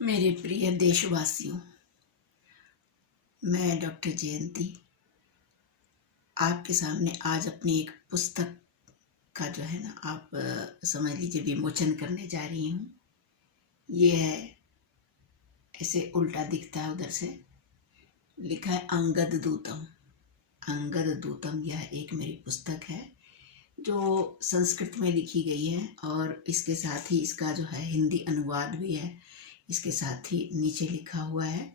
मेरे प्रिय देशवासियों, मैं डॉक्टर जयंती आपके सामने आज अपनी एक पुस्तक का जो है ना आप समझ लीजिए विमोचन करने जा रही हूँ। ये है, ऐसे उल्टा दिखता है, उधर से लिखा है अंगद दूतम। अंगद दूतम यह एक मेरी पुस्तक है जो संस्कृत में लिखी गई है और इसके साथ ही इसका जो है हिंदी अनुवाद भी है। इसके साथ ही नीचे लिखा हुआ है।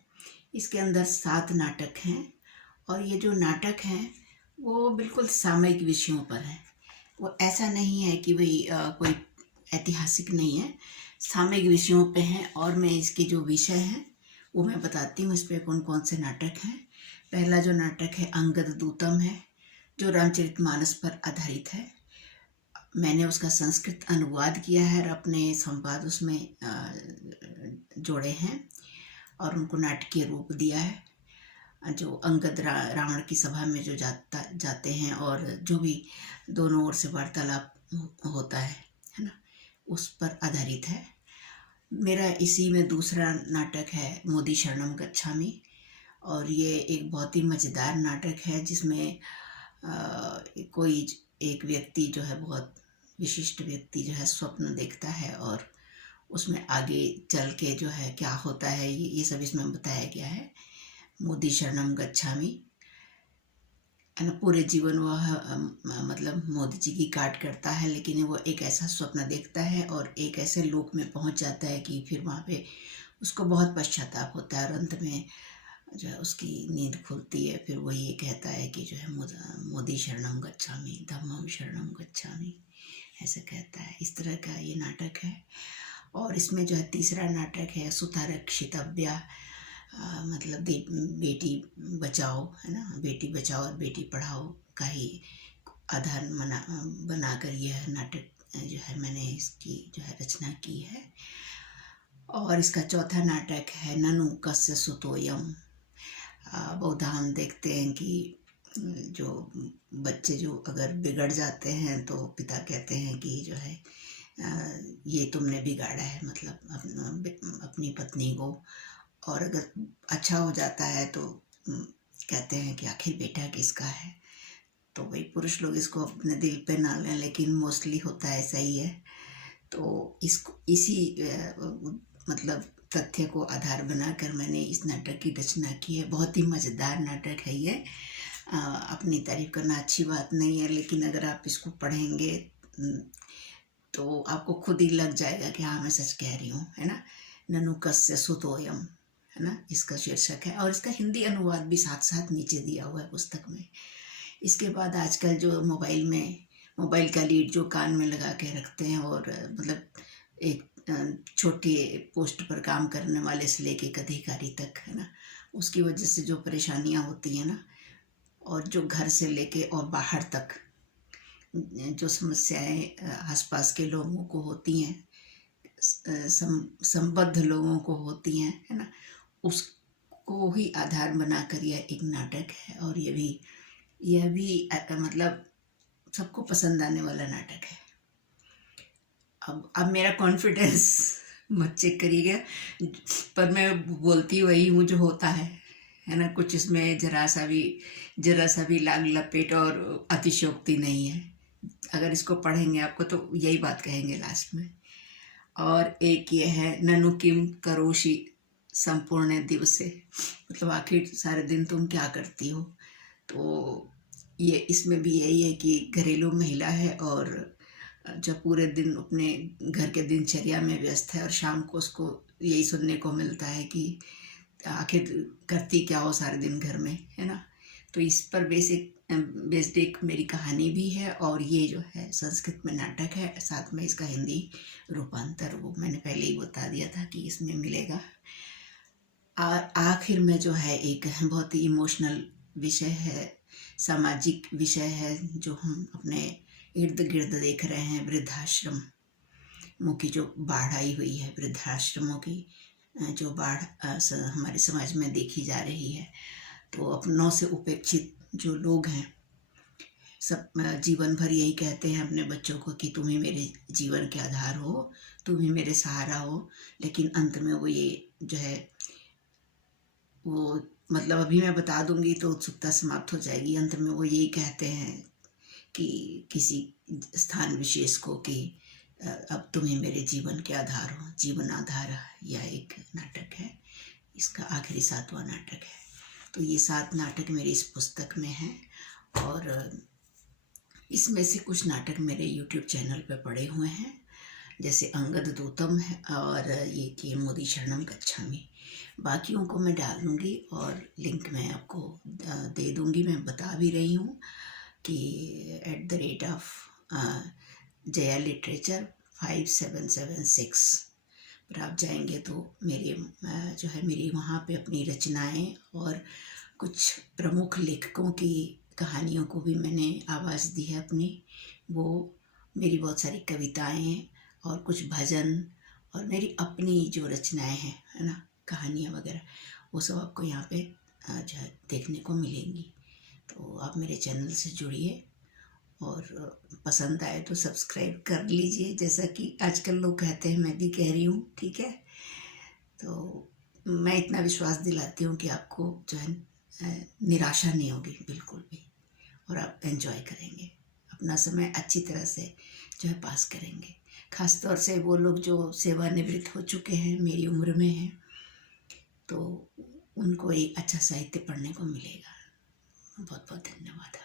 इसके अंदर 7 नाटक हैं और ये जो नाटक हैं वो बिल्कुल सामयिक विषयों पर है। वो ऐसा नहीं है कि भाई कोई ऐतिहासिक नहीं है, सामयिक विषयों पे हैं। और मैं इसके जो विषय हैं वो मैं बताती हूँ, इस पर कौन कौन से नाटक हैं। पहला जो नाटक है अंगद दूतम है, जो रामचरितमानस पर आधारित है। मैंने उसका संस्कृत अनुवाद किया है और अपने संवाद उसमें जोड़े हैं और उनको नाटकीय रूप दिया है। जो अंगद रावण की सभा में जो जाते हैं और जो भी दोनों ओर से वार्तालाप होता है ना, उस पर आधारित है। मेरा इसी में दूसरा नाटक है मोदी शरणम गच्छामि और ये एक बहुत ही मज़ेदार नाटक है जिसमें कोई एक व्यक्ति जो है, बहुत विशिष्ट व्यक्ति जो है, स्वप्न देखता है और उसमें आगे चल के जो है क्या होता है ये सब इसमें बताया गया है। मोदी शरणम गच्छामि है ना, पूरे जीवन वह मतलब मोदी जी की काट करता है, लेकिन वो एक ऐसा स्वप्न देखता है और एक ऐसे लोक में पहुंच जाता है कि फिर वहाँ पे उसको बहुत पश्चाताप होता है और अंत में जो है उसकी नींद खुलती है। फिर वो ये कहता है कि जो है मोदी शरणम गच्छामि, धम्मम शरणम गच्छामि, ऐसे कहता है। इस तरह का ये नाटक है। और इसमें जो है तीसरा नाटक है सुतारक्षितव्या, मतलब बेटी बचाओ है ना, बेटी बचाओ और बेटी पढ़ाओ का ही आधार बनाकर यह नाटक जो है मैंने इसकी जो है रचना की है। और इसका चौथा नाटक है ननु कस्य सुतोयम। बहुत हम देखते हैं कि जो बच्चे जो अगर बिगड़ जाते हैं तो पिता कहते हैं कि जो है ये तुमने बिगाड़ा है, मतलब अपनी पत्नी को। और अगर अच्छा हो जाता है तो कहते हैं कि आखिर बेटा किसका है। तो भाई पुरुष लोग इसको अपने दिल पे ना लें, लेकिन मोस्टली होता है ऐसा ही है। तो इसी मतलब तथ्य को आधार बनाकर मैंने इस नाटक की रचना की है। बहुत ही मज़ेदार नाटक है ये। अपनी तारीफ करना अच्छी बात नहीं है, लेकिन अगर आप इसको पढ़ेंगे तो आपको खुद ही लग जाएगा कि हाँ मैं सच कह रही हूँ, है ना। ननु कस्य सुतोयम है ना, इसका शीर्षक है। और इसका हिंदी अनुवाद भी साथ साथ नीचे दिया हुआ है पुस्तक में। इसके बाद आजकल जो मोबाइल का लीड जो कान में लगा के रखते हैं और मतलब एक छोटे पोस्ट पर काम करने वाले से लेके एक अधिकारी तक, है ना, उसकी वजह से जो परेशानियां होती हैं ना, और जो घर से लेके और बाहर तक जो समस्याएं आसपास के लोगों को होती हैं, संबद्ध लोगों को होती हैं, है ना, उसको ही आधार बनाकर यह एक नाटक है। और यह भी मतलब सबको पसंद आने वाला नाटक है। अब मेरा कॉन्फिडेंस मत चेक करिएगा, पर मैं बोलती वही हूँ जो होता है ना। कुछ इसमें जरा सा भी लाग लपेट और अतिशयोक्ति नहीं है। अगर इसको पढ़ेंगे आपको तो यही बात कहेंगे लास्ट में। और एक ये है ननु किम करोषि संपूर्ण दिवसे, मतलब आखिर सारे दिन तुम क्या करती हो। तो ये इसमें भी यही है कि घरेलू महिला है और जब पूरे दिन अपने घर के दिनचर्या में व्यस्त है और शाम को उसको यही सुनने को मिलता है कि आखिर करती क्या हो सारे दिन घर में, है ना। तो इस पर बेस्ड एक मेरी कहानी भी है। और ये जो है संस्कृत में नाटक है, साथ में इसका हिंदी रूपांतर वो मैंने पहले ही बता दिया था कि इसमें मिलेगा। आखिर में जो है एक बहुत ही इमोशनल विषय है, सामाजिक विषय है, जो हम अपने इर्द गिर्द देख रहे हैं। वृद्धाश्रमों की जो बाढ़ आई हुई है, वृद्धाश्रमों की जो बाढ़ हमारे समाज में देखी जा रही है। तो अपनों से उपेक्षित जो लोग हैं, सब जीवन भर यही कहते हैं अपने बच्चों को कि तुम ही मेरे जीवन के आधार हो, तुम ही मेरे सहारा हो, लेकिन अंत में वो ये जो है वो मतलब अभी मैं बता दूंगी तो उत्सुकता समाप्त हो जाएगी। अंत में वो यही कहते हैं कि किसी स्थान विशेष को कि अब तुम्हें मेरे जीवन के आधार हो। जीवन आधार यह एक नाटक है, इसका आखिरी 7वां नाटक है। तो ये 7 नाटक मेरी इस पुस्तक में हैं और इसमें से कुछ नाटक मेरे YouTube चैनल पर पड़े हुए हैं, जैसे अंगद दूतम है और ये कि मोदी शरणम गच्छामि। बाकियों को मैं डाल दूँगी और लिंक मैं आपको दे दूँगी। मैं बता भी रही हूँ कि @जया लिटरेचर 5776 पर आप जाएंगे तो मेरे जो है मेरी वहाँ पे अपनी रचनाएं और कुछ प्रमुख लेखकों की कहानियों को भी मैंने आवाज़ दी है अपनी। वो मेरी बहुत सारी कविताएं और कुछ भजन और मेरी अपनी जो रचनाएं हैं, है ना, कहानियाँ वगैरह, वो सब आपको यहाँ पे जो है देखने को मिलेंगी। तो आप मेरे चैनल से जुड़िए और पसंद आए तो सब्सक्राइब कर लीजिए, जैसा कि आजकल लोग कहते हैं, मैं भी कह रही हूँ, ठीक है। तो मैं इतना विश्वास दिलाती हूँ कि आपको जो है निराशा नहीं होगी बिल्कुल भी, और आप एंजॉय करेंगे, अपना समय अच्छी तरह से जो है पास करेंगे। खास तौर से वो लोग जो सेवानिवृत्त हो चुके हैं, मेरी उम्र में हैं, तो उनको एक अच्छा साहित्य पढ़ने को मिलेगा। बहुत बहुत धन्यवाद।